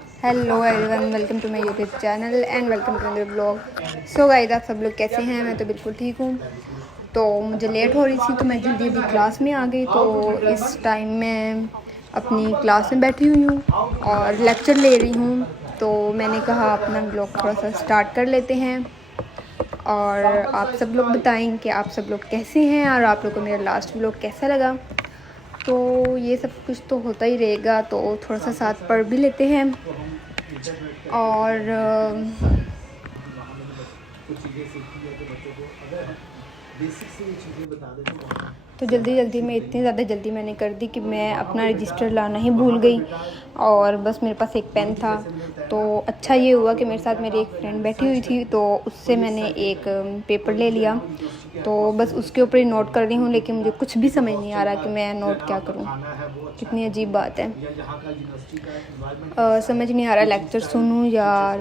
Hello everyone, welcome to my YouTube channel and welcome to मेरे blog. So guys, आप सब लोग कैसे हैं? मैं तो बिल्कुल ठीक हूँ। तो मुझे लेट हो रही थी तो मैं जल्दी जल्दी क्लास में आ गई। तो इस टाइम मैं अपनी क्लास में बैठी हुई हूँ और लेक्चर ले रही हूँ। तो मैंने कहा अपना ब्लॉग थोड़ा सा स्टार्ट कर लेते हैं और आप सब लोग बताएं कि आप सब लोग कैसे हैं और आप लोगों को मेरा लास्ट ब्लॉग कैसा लगा। तो ये सब कुछ तो होता ही रहेगा, तो थोड़ा सा साथ पढ़ भी लेते हैं और तो जल्दी में इतनी ज़्यादा जल्दी मैंने कर दी कि मैं अपना रजिस्टर लाना ही भूल गई और बस मेरे पास एक पेन था। तो अच्छा ये हुआ कि मेरे साथ मेरी एक फ्रेंड बैठी हुई थी, तो उससे मैंने एक पेपर ले लिया। तो बस उसके ऊपर ही नोट कर रही हूँ, लेकिन मुझे कुछ भी समझ नहीं आ रहा कि मैं नोट क्या करूँ। कितनी अजीब बात है। समझ नहीं आ रहा लेक्चर सुनूँ या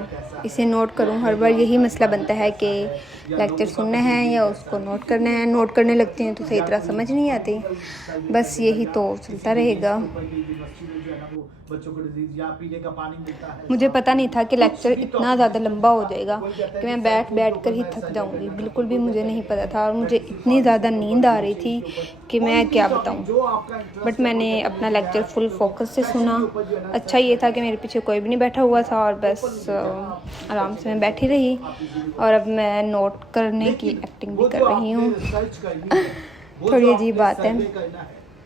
इसे नोट करूँ। हर बार यही मसला बनता है कि लेक्चर सुनना है या उसको नोट करना है। नोट करने लगती हैं तो सही तरह समझ नहीं आती। बस यही तो चलता रहेगा। मुझे पता नहीं था कि लेक्चर इतना ज़्यादा लंबा हो जाएगा कि मैं बैठ कर ही थक जाऊंगी। बिल्कुल भी मुझे नहीं पता था और मुझे इतनी ज़्यादा नींद आ रही थी कि मैं क्या बताऊं। बट मैंने अपना लेक्चर फुल फोकस से सुना। अच्छा ये था कि मेरे पीछे कोई भी नहीं बैठा हुआ था और बस आराम से मैं बैठी रही और अब मैं नोट करने की एक्टिंग भी कर रही हूँ। थोड़ी अजीब बात है।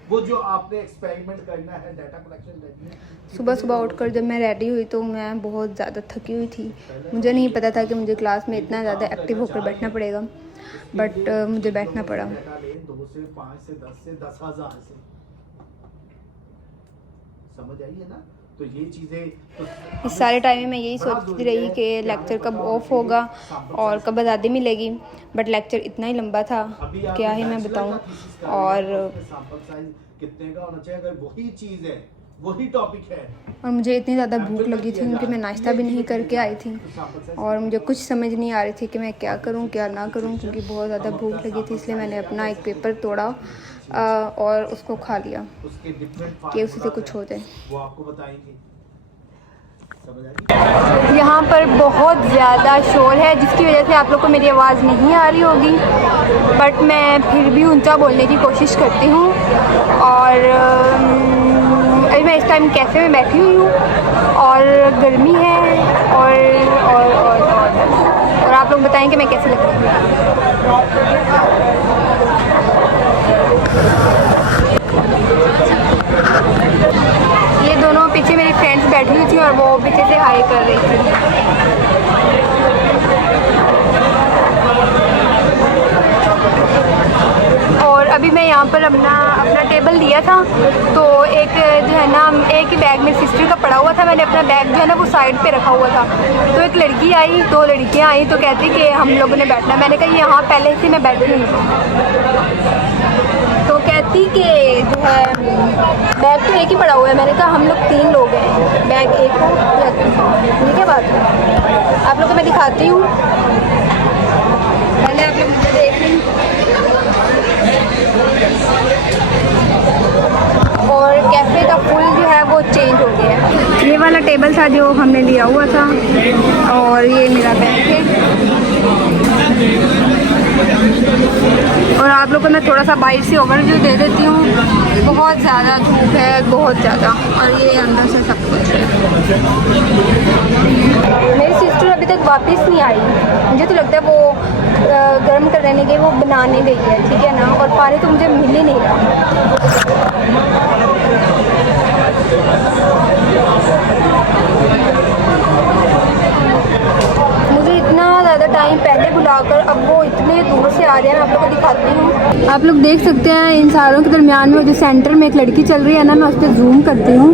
वो जो आपने एक्सपेरिमेंट करना है, डाटा कलेक्शन करनी है। सुबह उठकर जब मैं रेडी हुई तो मैं बहुत ज़्यादा थकी हुई थी। मुझे नहीं पता था कि मुझे क्लास में इतना ज़्यादा एक्टिव होकर बैठना पड़ेगा, बट मुझे बैठना पड़ा। 2 से 5 से 10 से 10,000 से समझ आई है ना। तो ये चीज़ें तो इस सारे टाइम में मैं यही सोचती रही कि लेक्चर कब ऑफ होगा और कब आज़ादी मिलेगी। बट लेक्चर इतना ही लंबा था, क्या ही मैं बताऊं। और कितने का होना चाहिए, अगर वही चीज़ है, वही टॉपिक है। और मुझे इतनी ज़्यादा भूख लगी थी क्योंकि मैं नाश्ता भी नहीं करके आई थी और मुझे कुछ समझ नहीं आ रही थी कि मैं क्या करूं क्या ना करूं, क्योंकि बहुत ज़्यादा भूख लगी थी। इसलिए मैंने अपना एक पेपर तोड़ा और उसको खा लिया कि उसी से कुछ हो जाए। वो आपको बताएंगे। यहाँ पर बहुत ज़्यादा शोर है जिसकी वजह से आप लोग को मेरी आवाज़ नहीं आ रही होगी, बट मैं फिर भी ऊंचा बोलने की कोशिश करती हूँ। और अभी मैं इस टाइम कैफ़े में बैठी हुई हूँ और गर्मी है और आप लोग बताएं कि मैं कैसे लग रही हूँ। ये दोनों पीछे मेरी फ्रेंड्स बैठी हुई थी और वो पीछे से हाई कर रही थी। और अभी मैं यहाँ पर अपना टेबल लिया था, तो एक जो है ना, एक ही बैग मेरी सिस्टर का पड़ा हुआ था। मैंने अपना बैग जो है ना वो साइड पे रखा हुआ था। तो एक लड़की आई, 2 लड़कियाँ आई तो कहती कि हम लोगों ने बैठना। मैंने कहा यहाँ पहले से मैं बैठी हुई हूँ। तो कहती कि जो है बैग तो एक ही पड़ा हुआ है। मैंने कहा हम लोग 3 लोग हैं, बैग एक हो या 3। ये क्या बात है? आप लोग को मैं दिखाती हूँ, पहले आप लोग मुझे देख लें। और कैफ़े का फुल जो है वो चेंज हो गया है। ये वाला टेबल था जो हमने लिया हुआ था और ये मेरा बैग है। और आप लोगों को मैं थोड़ा सा बाहर से ओवरव्यू दे देती हूँ। बहुत ज़्यादा धूप है, बहुत ज़्यादा। और ये अंदर से सब कुछ है। मेरी सिस्टर अभी तक वापस नहीं आई। मुझे तो लगता है वो गर्म करने गई, वो बनाने गई है, ठीक है ना। और पानी तो मुझे मिल ही नहीं रहा। मुझे इतना ज़्यादा टाइम पहले बुलाकर अब वो इतने दूर से आ रहे हैं। मैं आप लोग को दिखाती हूँ। आप लोग देख सकते हैं इन सारों के दरमियान में जो सेंटर में एक लड़की चल रही है ना, मैं उस पर जूम करती हूँ।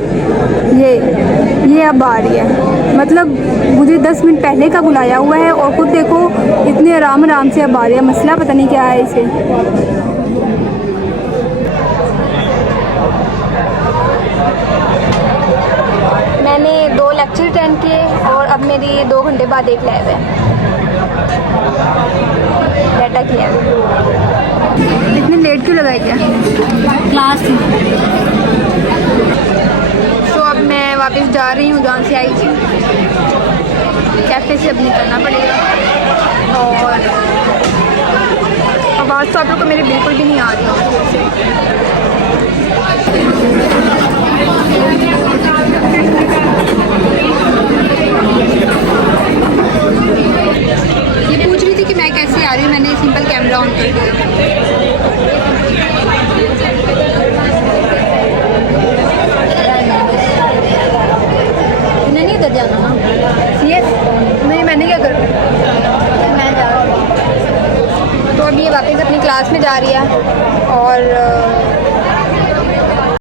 ये अब आ रही है। मतलब मुझे 10 मिनट पहले का बुलाया हुआ है और खुद देखो इतने आराम से अब आ रही है। मसला पता नहीं क्या है इसे। मैंने 2 लेक्चर अटेंड किए और अब मेरी 2 घंटे बाद एक लैब है। डाटा किया। इतनी लेट क्यों लगाई क्या? क्लास। तो अब मैं वापस वापस जा रही हूँ जहाँ से आई थी। कैफ़े से अब निकलना पड़ेगा और आवाज़ तो आप लोग को मेरे बिल्कुल भी नहीं आ रही ये पूछ रही थी कि मैं कैसे आ रही हूँ। मैंने सिंपल कैमरा ऑन कर दिया। नहीं उधर जाना ना। यस नहीं, मैंने क्या कर मैं जा रहा हूँ। तो अभी ये वापस अपनी क्लास में जा रही है और